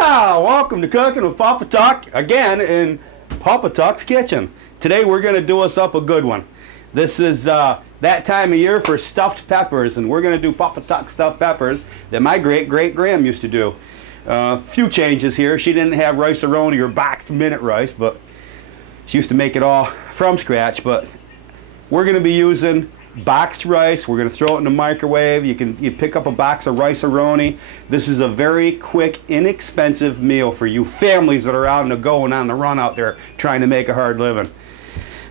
Yeehaw! Welcome to Cooking with Papa Tuck, again in Papa Tuck's kitchen. Today we're going to do us up a good one. This is that time of year for stuffed peppers, and we're going to do Papa Tuck stuffed peppers that my great-great-gram used to do. Few changes here. She didn't have rice-a-roni or boxed minute rice, but she used to make it all from scratch. But we're going to be using boxed rice. We're going to throw it in the microwave. You pick up a box of rice-a-roni. This is a very quick, inexpensive meal for you families that are out on the go and on the run out there trying to make a hard living.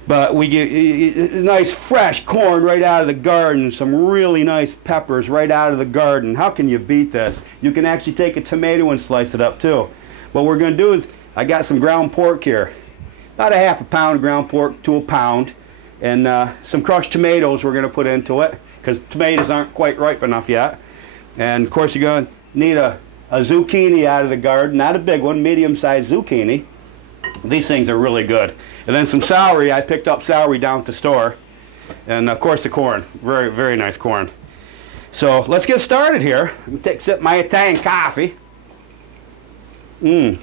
But we get nice fresh corn right out of the garden, some really nice peppers right out of the garden. How can you beat this? You can actually take a tomato and slice it up too. What we're going to do is, I got some ground pork here. About a half a pound of ground pork to a pound. And some crushed tomatoes we're going to put into it, because tomatoes aren't quite ripe enough yet. And of course you're going to need a zucchini out of the garden, not a big one, medium-sized zucchini. These things are really good. And then some celery. I picked up celery down at the store. And of course the corn, very, very nice corn. So let's get started here. I'm going to take a sip of my Italian coffee. Good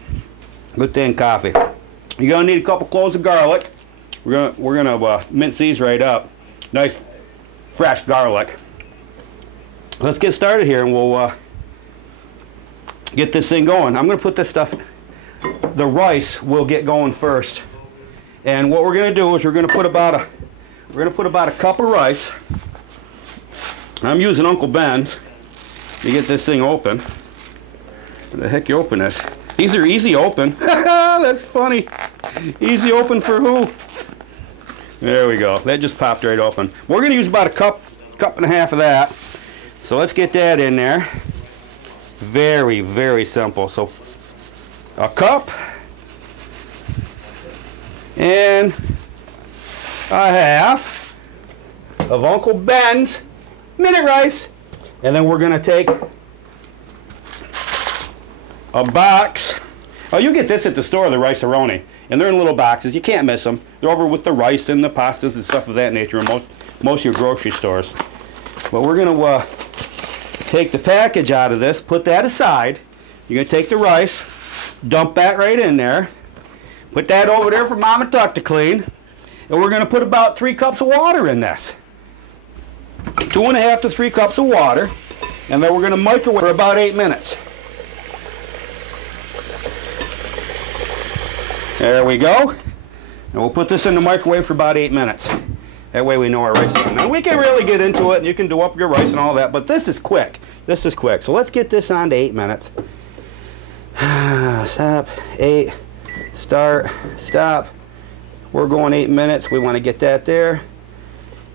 Italian coffee. You're going to need a couple cloves of garlic. We're gonna mince these right up. Nice, fresh garlic. Let's get started here, and we'll get this thing going. I'm gonna put this stuff. The rice will get going first, and what we're gonna do is we're gonna put about a cup of rice. I'm using Uncle Ben's to get this thing open. How the heck you open this? These are easy open. That's funny. Easy open for who? There we go. That just popped right open. We're going to use about a cup and a half of that. So let's get that in there. Very, very simple. So a cup and a half of Uncle Ben's minute rice. And then we're going to take a box. Oh, you get this at the store, the rice-a-roni. And they're in little boxes. You can't miss them. They're over with the rice and the pastas and stuff of that nature in most of your grocery stores. But we're going to take the package out of this, put that aside. You're going to take the rice, dump that right in there, put that over there for Mama Tuck to clean, and we're going to put about 3 cups of water in this. 2.5 to 3 cups of water, and then we're going to microwave for about 8 minutes. There we go. And we'll put this in the microwave for about 8 minutes. That way we know our rice is done. Now we can really get into it, and you can do up your rice and all that, but this is quick. This is quick. So let's get this on to 8 minutes. Stop. 8. Start. Stop. We're going 8 minutes. We want to get that there.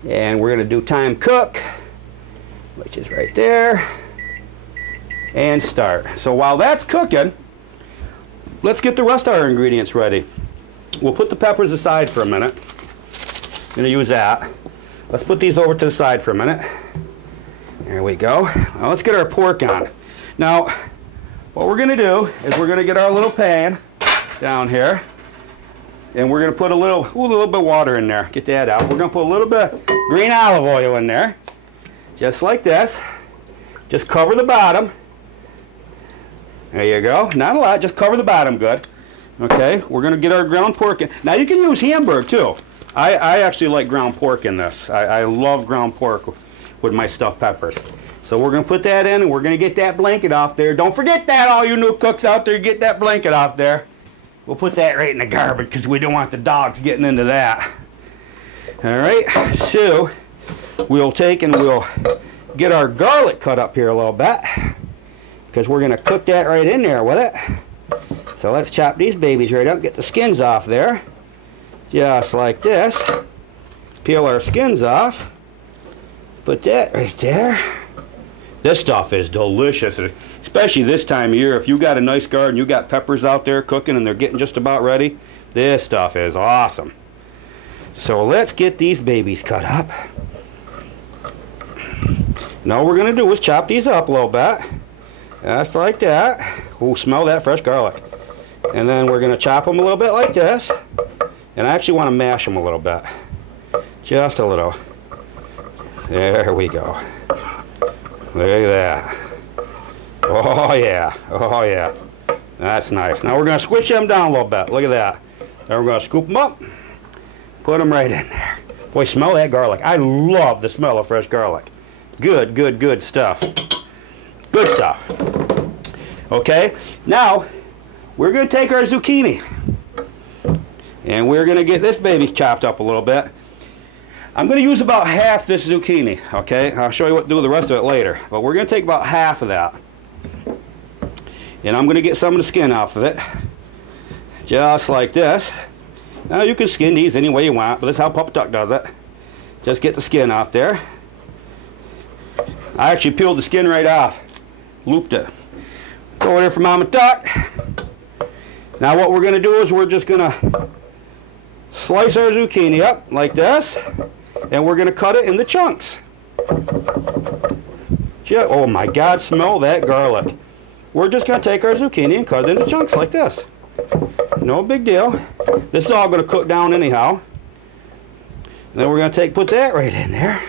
And we're going to do time cook, which is right there. And start. So while that's cooking, let's get the rest of our ingredients ready. We'll put the peppers aside for a minute. I'm going to use that. Let's put these over to the side for a minute. There we go. Now let's get our pork on. Now, what we're going to do is we're going to get our little pan down here, and we're going to put a little bit of water in there. Get that out. We're going to put a little bit of green olive oil in there, just like this. Just cover the bottom. There you go. Not a lot, just cover the bottom good. Okay, we're going to get our ground pork in. Now you can use Hamburg too. I actually like ground pork in this. I love ground pork with my stuffed peppers. So we're going to put that in, and we're going to get that blanket off there. Don't forget that, all you new cooks out there, get that blanket off there. We'll put that right in the garbage because we don't want the dogs getting into that. All right, so we'll take and we'll get our garlic cut up here a little bit, because we're going to cook that right in there with it. So let's chop these babies right up, get the skins off there, just like this. Peel our skins off, put that right there. This stuff is delicious, especially this time of year. If you got a nice garden, you got peppers out there cooking and they're getting just about ready, this stuff is awesome. So let's get these babies cut up. Now what we're going to do is chop these up a little bit. Just like that. Ooh, smell that fresh garlic. And then we're going to chop them a little bit like this. And I actually want to mash them a little bit. Just a little. There we go. Look at that. Oh yeah. Oh yeah. That's nice. Now we're going to squish them down a little bit. Look at that. Then we're going to scoop them up, put them right in there. Boy, smell that garlic. I love the smell of fresh garlic. Good, good, good stuff. Good stuff. Okay, now we're going to take our zucchini and we're going to get this baby chopped up a little bit. I'm going to use about half this zucchini, okay? I'll show you what to do with the rest of it later. But we're going to take about half of that. And I'm going to get some of the skin off of it. Just like this. Now you can skin these any way you want, but this is how PapaTuck does it. Just get the skin off there. I actually peeled the skin right off. Looped it. Go over there for Mama Tuck. Now what we're going to do is we're just going to slice our zucchini up like this. And we're going to cut it into chunks. Oh my God, smell that garlic. We're just going to take our zucchini and cut it into chunks like this. No big deal. This is all going to cook down anyhow. And then we're going to put that right in there.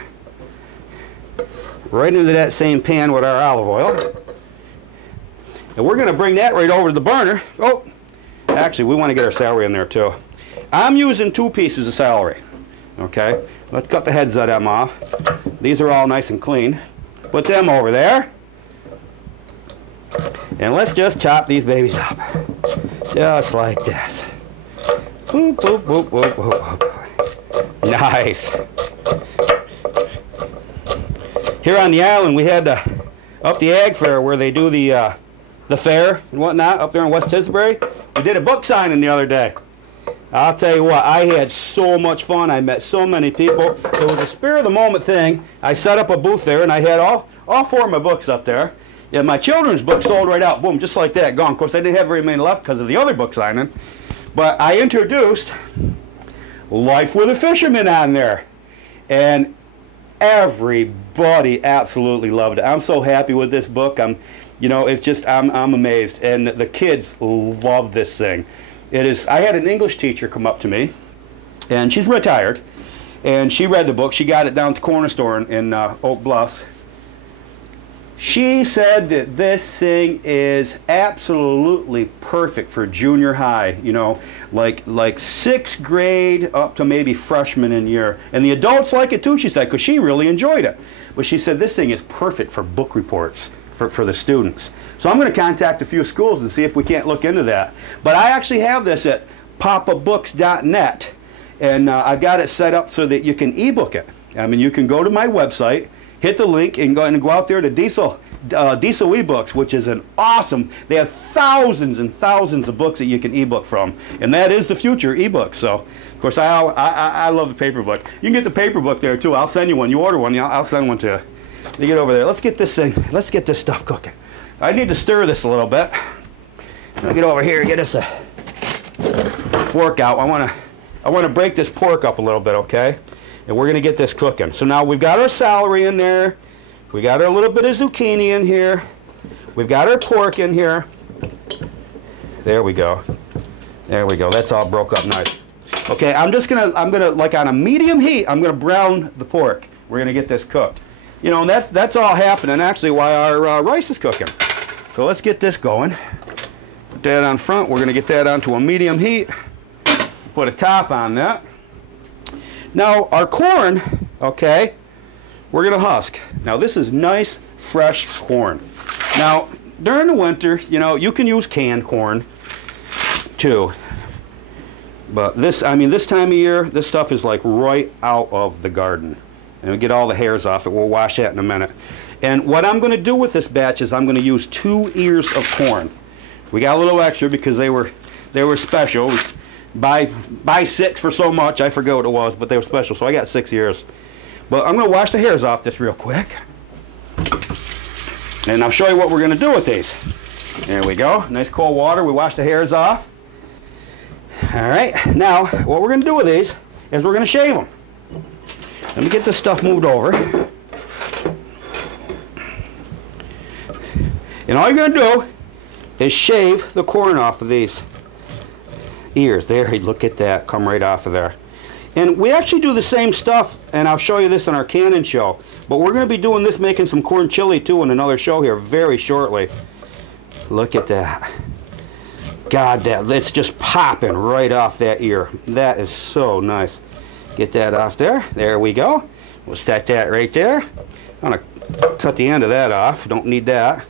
Right into that same pan with our olive oil. And we're going to bring that right over to the burner. Oh, actually we want to get our celery in there too. I'm using 2 pieces of celery. Okay, let's cut the heads of them off. These are all nice and clean. Put them over there. And let's just chop these babies up. Just like this. Boop, boop, boop, boop, boop, boop. Nice. Here on the island we had up the Ag Fair where they do the fair and whatnot up there in West Tisbury. We did a book signing the other day. I'll tell you what, I had so much fun. I met so many people. It was a spur of the moment thing. I set up a booth there and I had all 4 of my books up there. And my children's book sold right out. Boom, just like that, gone. Of course, I didn't have very many left because of the other book signing. But I introduced Life with a Fisherman on there. And everybody absolutely loved it. I'm so happy with this book. It's just, I'm amazed. And the kids love this thing. It is. I had an English teacher come up to me, and she's retired, and she read the book. She got it down at the corner store in Oak Bluffs. She said that this thing is absolutely perfect for junior high, like 6th grade up to maybe freshman in year. And the adults like it too, she said, because she really enjoyed it. But she said this thing is perfect for book reports for the students. So I'm going to contact a few schools and see if we can't look into that. But I actually have this at PapaBooks.net, and I've got it set up so that you can ebook it. I mean, you can go to my website, hit the link, and go out there to Diesel eBooks, which is an awesome. They have thousands and thousands of books that you can ebook from, and that is the future, ebooks. So, of course, I love the paper book. You can get the paper book there too. I'll send you one. You order one, I'll send one to you. You get over there. Let's get this thing. Let's get this stuff cooking. I need to stir this a little bit. I'll get over here and get us a fork out. I want to break this pork up a little bit, okay? And we're going to get this cooking. So now we've got our celery in there. We got our little bit of zucchini in here. We've got our pork in here. There we go. There we go. That's all broke up nice. Okay, I'm gonna like on a medium heat, I'm gonna brown the pork. We're gonna get this cooked. And that's all happening actually while our rice is cooking. So let's get this going. Put that on front. We're gonna get that onto a medium heat. Put a top on that. Now our corn, okay, we're gonna husk. Now this is nice, fresh corn. Now during the winter, you can use canned corn too. But this time of year, this stuff is like right out of the garden. And we get all the hairs off it. We'll wash that in a minute. And what I'm gonna do with this batch is I'm gonna use 2 ears of corn. We got a little extra because they were special. Buy 6 for so much, I forget what it was, but they were special, so I got 6 ears. But I'm going to wash the hairs off this real quick. And I'll show you what we're going to do with these. There we go, nice cold water, we wash the hairs off. Alright, now what we're going to do with these is we're going to shave them. Let me get this stuff moved over. And all you're going to do is shave the corn off of these ears. There, look at that, come right off of there. And we actually do the same stuff, and I'll show you this in our Cannon show. But we're going to be doing this, making some corn chili too in another show here very shortly. Look at that. God, that it's just popping right off that ear. That is so nice. Get that off there. There we go. We'll set that right there. I'm gonna cut the end of that off. Don't need that.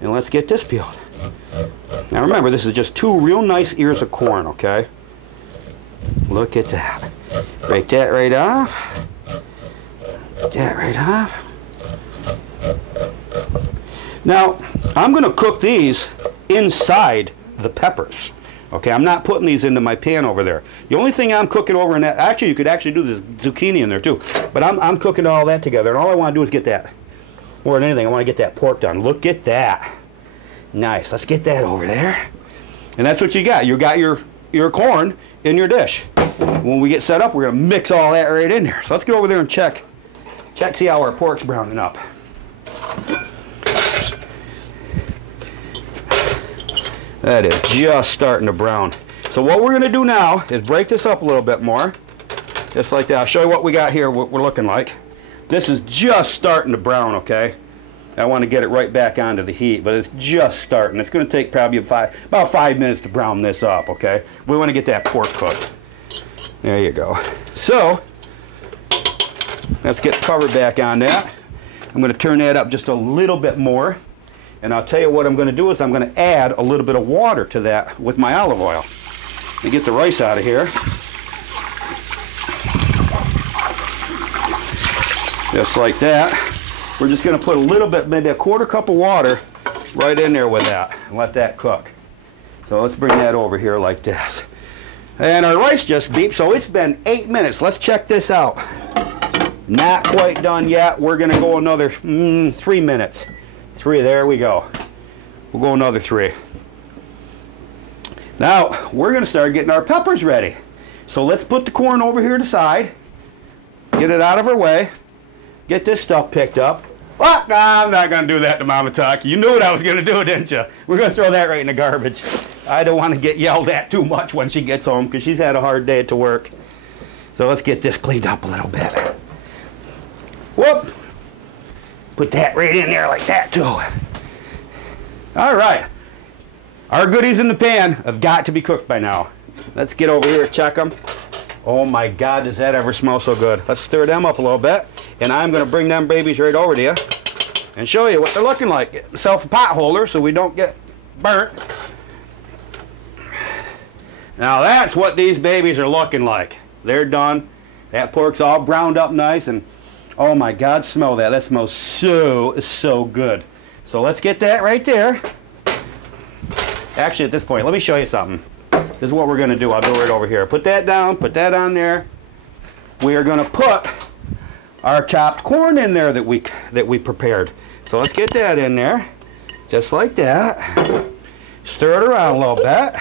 And let's get this peeled. Now remember, this is just 2 real nice ears of corn, okay? Look at that. Break that right off. Get that right off. Now, I'm going to cook these inside the peppers. Okay, I'm not putting these into my pan over there. The only thing I'm cooking over in that, actually you could actually do this zucchini in there too, but I'm cooking all that together, and all I want to do is get that, more than anything, I want to get that pork done. Look at that. Nice. Let's get that over there. And that's what you got. You got your corn in your dish. When we get set up, we're going to mix all that right in there. So let's get over there and check, see how our pork's browning up. That is just starting to brown. So what we're going to do now is break this up a little bit more. Just like that. I'll show you what we got here, what we're looking like. This is just starting to brown, okay? I want to get it right back onto the heat, but it's just starting. It's going to take probably about 5 minutes to brown this up, okay? We want to get that pork cooked. There you go. So, let's get the cover back on that. I'm going to turn that up just a little bit more. And I'll tell you what I'm going to do is I'm going to add a little bit of water to that with my olive oil. Let me get the rice out of here. Just like that. We're just going to put a little bit, maybe a 1/4 cup of water right in there with that and let that cook. So let's bring that over here like this. And our rice just beeped, so it's been 8 minutes. Let's check this out. Not quite done yet. We're going to go another 3 minutes. 3, there we go. We'll go another 3. Now, we're going to start getting our peppers ready. So let's put the corn over here to the side. Get it out of our way. Get this stuff picked up. What? No, I'm not going to do that to Mama Tuck. You knew what I was going to do, didn't you? We're going to throw that right in the garbage. I don't want to get yelled at too much when she gets home because she's had a hard day at work. So let's get this cleaned up a little bit. Whoop. Put that right in there like that too. All right. Our goodies in the pan have got to be cooked by now. Let's get over here and check them. Oh my God, does that ever smell so good. Let's stir them up a little bit. And I'm going to bring them babies right over to you and show you what they're looking like. Get myself a pot holder so we don't get burnt. Now that's what these babies are looking like. They're done. That pork's all browned up nice, and oh my God, smell that. That smells so good. So let's get that right there. Actually, at this point, let me show you something. This is what we're going to do. I'll go right over here. Put that down. Put that on there. We are going to put our chopped corn in there that we prepared. So let's get that in there, just like that. Stir it around a little bit,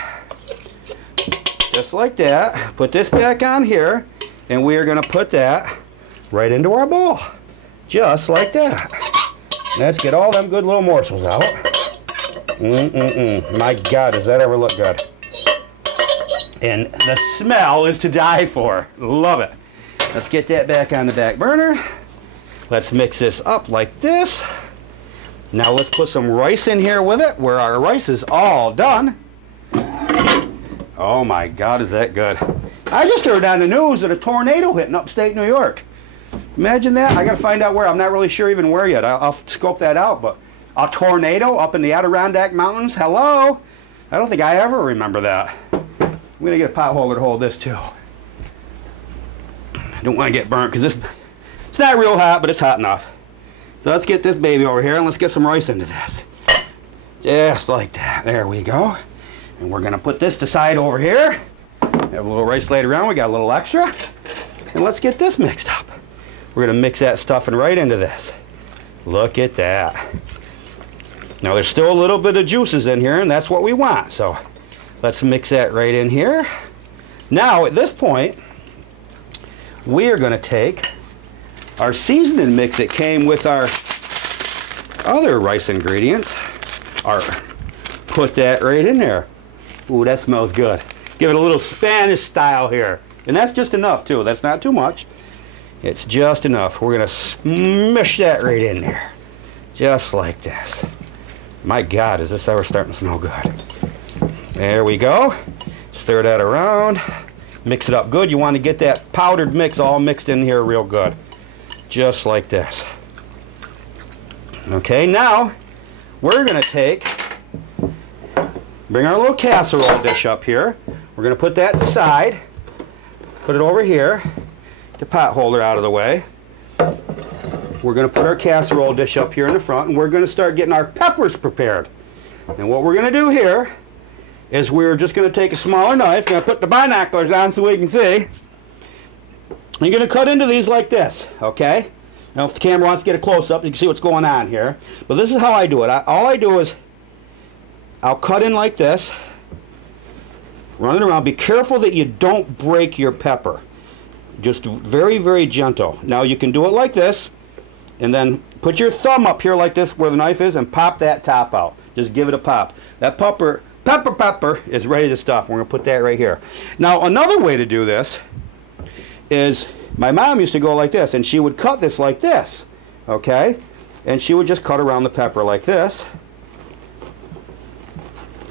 just like that. Put this back on here, and we are going to put that right into our bowl, just like that. Let's get all them good little morsels out. My God, does that ever look good? And the smell is to die for. Love it. Let's get that back on the back burner. Let's mix this up like this. Now let's put some rice in here with it, where our rice is all done. Oh my God, is that good. I just heard on the news that a tornado hit in upstate New York. Imagine that. I gotta find out where. I'm not really sure even where yet. I'll scope that out, but a tornado up in the Adirondack Mountains? Hello? I don't think I ever remember that. I'm gonna get a pot holder to hold this too. I don't want to get burnt because it's not real hot, but it's hot enough. So let's get this baby over here and let's get some rice into this. Just like that. There we go. And we're gonna put this to side over here. Have a little rice laid around. We got a little extra. And let's get this mixed up. We're gonna mix that stuffing right into this. Look at that. Now there's still a little bit of juices in here, and that's what we want. So let's mix that right in here. Now at this point, we are going to take our seasoning mix that came with our other rice ingredients. Put that right in there. Ooh, that smells good. Give it a little Spanish style here. And that's just enough too. That's not too much. It's just enough. We're going to smush that right in there. Just like this. My God, is this ever starting to smell good. There we go. Stir that around. Mix it up good. You want to get that powdered mix all mixed in here real good. Just like this. Okay, now we're going to bring our little casserole dish up here. We're going to put that to the side. Put it over here. Get the pot holder out of the way. We're going to put our casserole dish up here in the front, and we're going to start getting our peppers prepared. And what we're going to do here is we're just going to take a smaller knife, going to put the binoculars on so we can see. You're going to cut into these like this, okay? Now if the camera wants to get a close-up, you can see what's going on here. But this is how I do it. All I do is I'll cut in like this, run it around. Be careful that you don't break your pepper. Just very, very gentle. Now you can do it like this, and then put your thumb up here like this where the knife is and pop that top out. Just give it a pop. That pepper is ready to stuff. We're going to put that right here. Now another way to do this is my mom used to go like this, and she would cut this like this, okay? And she would just cut around the pepper like this,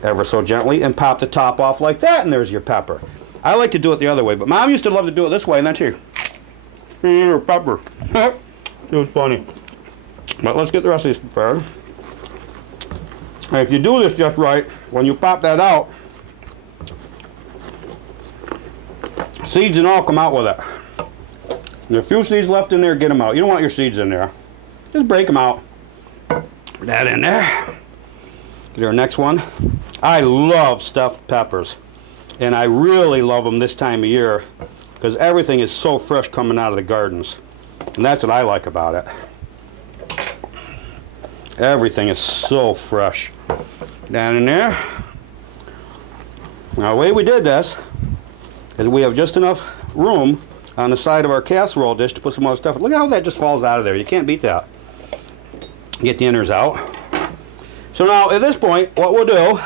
ever so gently, and pop the top off like that, and there's your pepper. I like to do it the other way, but Mom used to love to do it this way, and then she eat her pepper. It was funny. But let's get the rest of these prepared. And if you do this just right, when you pop that out, seeds and all come out with it. There's a few seeds left in there, get them out. You don't want your seeds in there. Just break them out. Put that in there. Get our next one. I love stuffed peppers. And I really love them this time of year because everything is so fresh coming out of the gardens. And that's what I like about it. Everything is so fresh. Down in there. Now the way we did this is we have just enough room on the side of our casserole dish to put some other stuff. Look at how that just falls out of there. You can't beat that. Get the innards out. So now at this point, what we'll do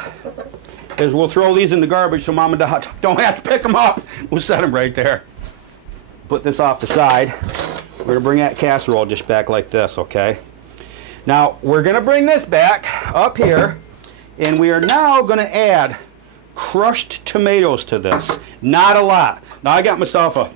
is we'll throw these in the garbage so Mom and Dad don't have to pick them up. We'll set them right there. Put this off the side. We're going to bring that casserole dish back like this, okay? Now we're going to bring this back up here, and we are now going to add crushed tomatoes to this. Not a lot. Now I got myself a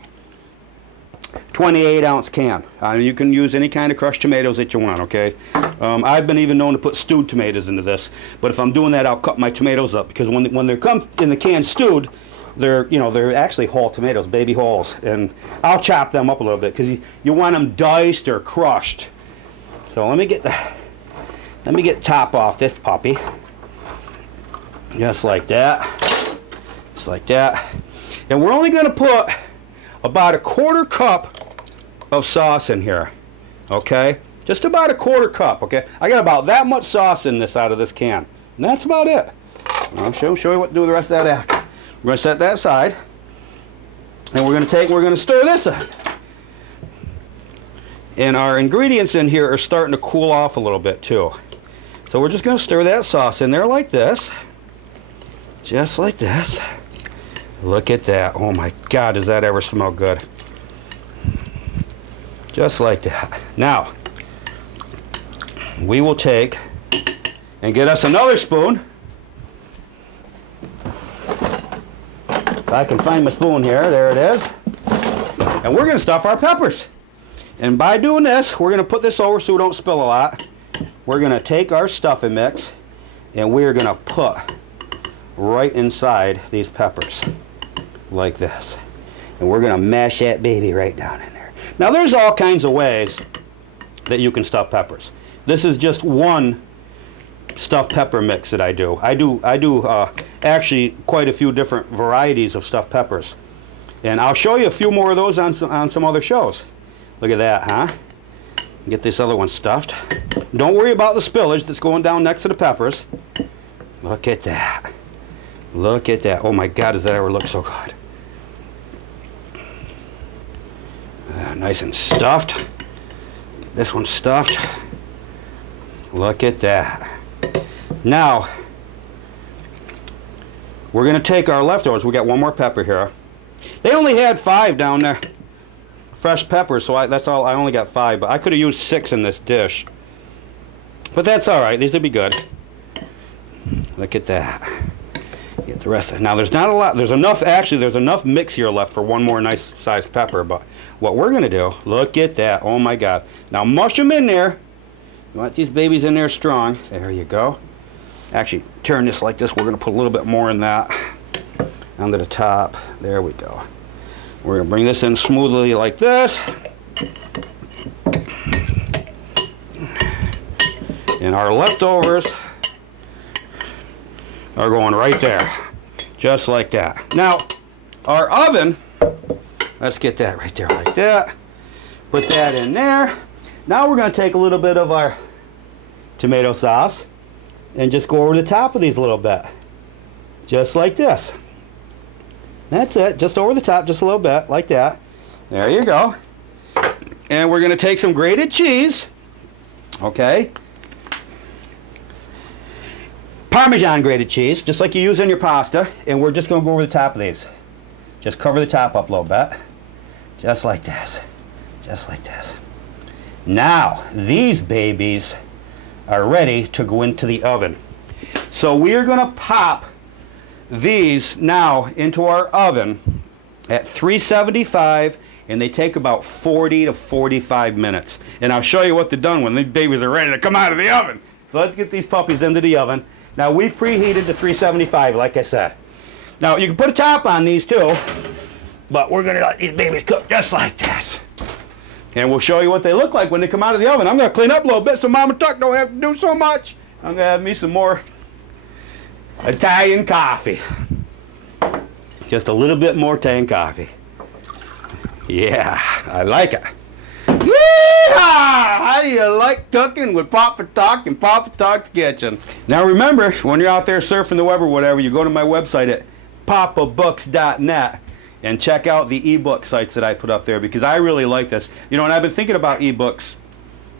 28-ounce can. You can use any kind of crushed tomatoes that you want, okay? I've been even known to put stewed tomatoes into this, but if I'm doing that, I'll cut my tomatoes up because when they come in the can stewed, they're actually whole tomatoes, baby wholes, and I'll chop them up a little bit because you want them diced or crushed. So let me get top off this puppy, just like that, just like that, and we're only going to put about 1/4 cup of sauce in here, okay? Just about 1/4 cup, okay? I got about that much sauce in this out of this can, and that's about it. I'll show you what to do with the rest of that after. We're going to set that aside, and we're going to stir this up. And our ingredients in here are starting to cool off a little bit too. So we're just going to stir that sauce in there like this, just like this. Look at that. Oh my God, does that ever smell good? Just like that. Now, we will take and get us another spoon. If I can find my spoon here, there it is. And we're going to stuff our peppers. And by doing this, we're going to put this over so we don't spill a lot. We're going to take our stuffing mix and we're going to put right inside these peppers. Like this, and we're going to mash that baby right down in there. Now there's all kinds of ways that you can stuff peppers. This is just one stuffed pepper mix that I do. I do actually quite a few different varieties of stuffed peppers, and I'll show you a few more of those on some other shows. Look at that, huh? Get this other one stuffed. Don't worry about the spillage that's going down next to the peppers. Look at that. Look at that. Oh my God, does that ever look so good? Nice and stuffed. This one's stuffed. Look at that. Now, we're going to take our leftovers. We got one more pepper here. They only had 5 down there. Fresh peppers, so that's all. I only got 5, but I could have used 6 in this dish. But that's all right. These will be good. Look at that. Get the rest of it. Now there's not a lot, there's enough, actually there's enough mix here left for one more nice sized pepper, but what we're gonna do, look at that, oh my God. Now mush them in there. You want these babies in there strong. There you go. Actually, turn this like this, we're gonna put a little bit more in that onto the top. There we go. We're gonna bring this in smoothly like this. And our leftovers are going right there, just like that. Now, our oven, let's get that right there like that. Put that in there. Now we're going to take a little bit of our tomato sauce and just go over the top of these a little bit, just like this. That's it, just over the top, just a little bit, like that. There you go. And we're going to take some grated cheese, okay? Parmesan grated cheese, just like you use in your pasta, and we're just going to go over the top of these. Just cover the top up a little bit, just like this, just like this. Now, these babies are ready to go into the oven. So we are going to pop these now into our oven at 375, and they take about 40 to 45 minutes. And I'll show you what they've done when these babies are ready to come out of the oven. So let's get these puppies into the oven. Now we've preheated to 375, like I said. Now you can put a top on these too, but we're gonna let these babies cook just like this. And we'll show you what they look like when they come out of the oven. I'm gonna clean up a little bit so Mama Tuck don't have to do so much. I'm gonna have me some more Italian coffee. Just a little bit more Italian coffee. Yeah, I like it. Yeehaw! How do you like cooking with Papa Tuck and PapaTucks Kitchen? Now remember, when you're out there surfing the web or whatever, you go to my website at PapaBooks.net and check out the ebook sites that I put up there, because I really like this. You know, and I've been thinking about ebooks,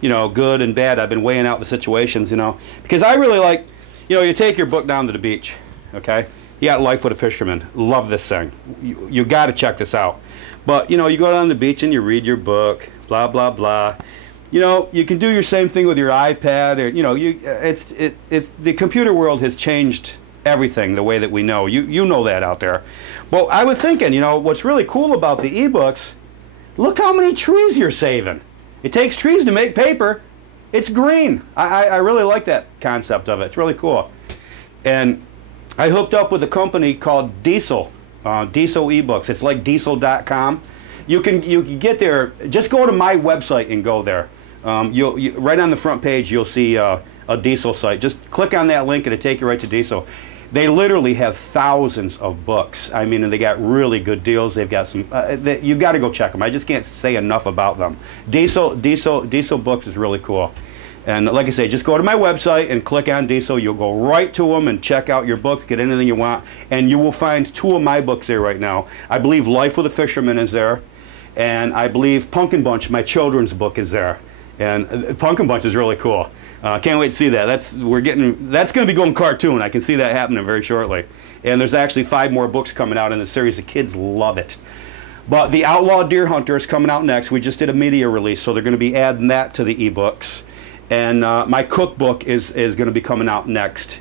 you know, good and bad. I've been weighing out the situations, you know, because I really like, you know, you take your book down to the beach, okay? You got Life with a Fisherman. Love this thing. You got to check this out. But, you know, you go down the beach and you read your book, blah, blah, blah. You know, you can do your same thing with your iPad, or, you know, it's the computer world has changed everything the way that we know. You know that out there. Well, I was thinking, you know, what's really cool about the ebooks, look how many trees you're saving. It takes trees to make paper. It's green. I really like that concept of it. It's really cool. And I hooked up with a company called Diesel. Diesel eBooks. It's like diesel.com. You can get there. Just go to my website and go there. Right on the front page you'll see a Diesel site. Just click on that link and it'll take you right to Diesel. They literally have thousands of books. I mean, and they got really good deals. They've got some. You got to go check them. I just can't say enough about them. Diesel Books is really cool. And like I say, just go to my website and click on Diesel. You'll go right to them and check out your books, get anything you want. And you will find two of my books there right now. I believe Life with a Fisherman is there. And I believe Pumpkin Bunch, my children's book, is there. And Pumpkin Bunch is really cool. Can't wait to see that. That's going to be going cartoon. I can see that happening very shortly. And there's actually 5 more books coming out in the series. The kids love it. But The Outlaw Deer Hunter is coming out next. We just did a media release, so they're going to be adding that to the ebooks. And my cookbook is going to be coming out next.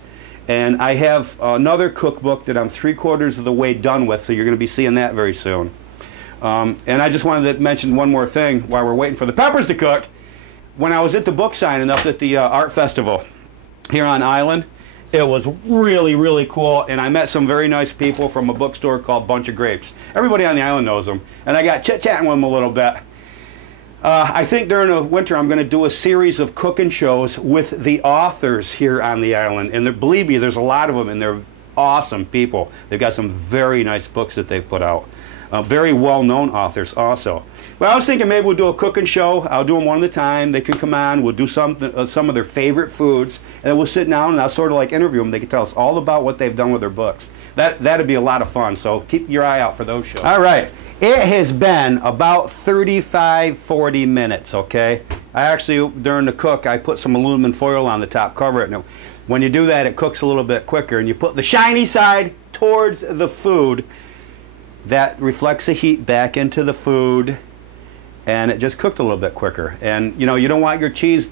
And I have another cookbook that I'm 3/4 of the way done with, so you're going to be seeing that very soon. And I just wanted to mention one more thing while we're waiting for the peppers to cook. When I was at the book signing up at the art festival here on Island, it was really, really cool. And I met some very nice people from a bookstore called Bunch of Grapes. Everybody on the island knows them. And I got chit-chatting with them a little bit. I think during the winter I'm going to do a series of cooking shows with the authors here on the island. And believe me, there's a lot of them, and they're awesome people. They've got some very nice books that they've put out. Very well-known authors also. But I was thinking maybe we'll do a cooking show. I'll do them one at a time. They can come on. We'll do some of their favorite foods. And then we'll sit down and I'll sort of like interview them. They can tell us all about what they've done with their books. That'd be a lot of fun. So keep your eye out for those shows. All right. It has been about 35-40 minutes, okay? I actually, during the cook, I put some aluminum foil on the top, cover it. Now, when you do that, it cooks a little bit quicker. And you put the shiny side towards the food. That reflects the heat back into the food, and it just cooked a little bit quicker. And you know, you don't want your cheese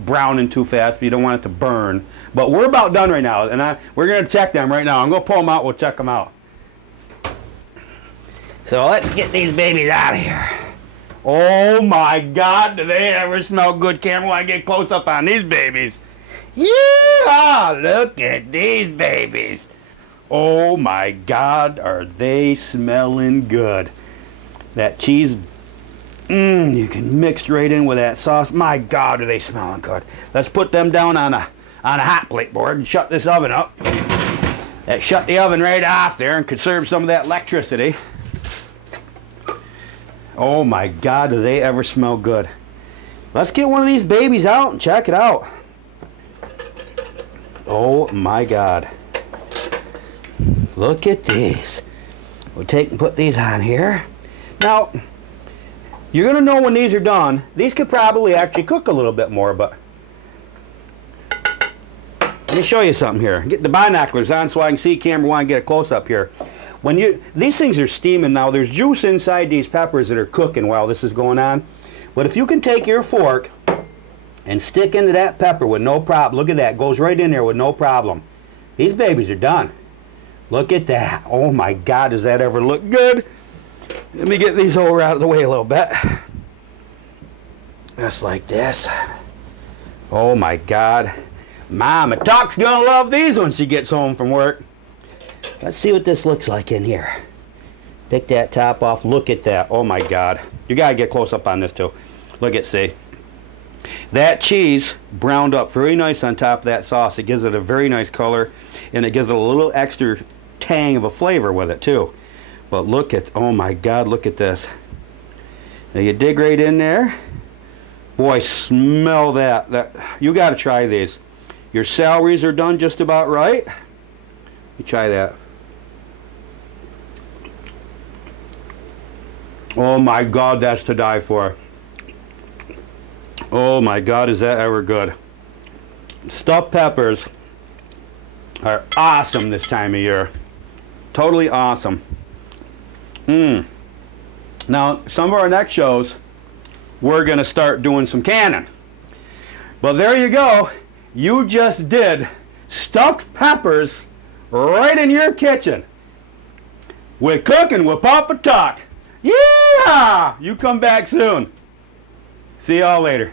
browning too fast, but you don't want it to burn. But we're about done right now, and we're going to check them right now. I'm going to pull them out. We'll check them out. So let's get these babies out of here. Oh my God, do they ever smell good? Camera, want to get close up on these babies. Yeah, look at these babies. Oh my God, are they smelling good. That cheese, you can mix right in with that sauce. My God, are they smelling good. Let's put them down on a hot plate board and shut this oven up. That shut the oven right off there and conserve some of that electricity. Oh my God, do they ever smell good. Let's get one of these babies out and check it out. Oh my God. Look at these. We'll take and put these on here. Now, you're going to know when these are done. These could probably actually cook a little bit more, but let me show you something here. Get the binoculars on so I can see. Camera, want to get a close up here. These things are steaming now. There's juice inside these peppers that are cooking while this is going on. But if you can take your fork and stick into that pepper with no problem. Look at that. Goes right in there with no problem. These babies are done. Look at that. Oh my God, does that ever look good? Let me get these over out of the way a little bit. Just like this. Oh my God. Mama Tuck's gonna love these when she gets home from work. Let's see what this looks like in here. Pick that top off. Look at that. Oh my God. You gotta get close up on this too. Look at, see. That cheese browned up very nice on top of that sauce. It gives it a very nice color, and it gives it a little extra tang of a flavor with it too. But look at, oh my God, look at this. Now you dig right in there. Boy, smell that. You gotta try these. Your celeries are done just about right. You try that. Oh my God, that's to die for. Oh my God, is that ever good. Stuffed peppers are awesome this time of year. Totally awesome. Now, some of our next shows, we're going to start doing some canning. But there you go. You just did stuffed peppers right in your kitchen. We're cooking with Papa Tuck. Yeah! You come back soon. See y'all later.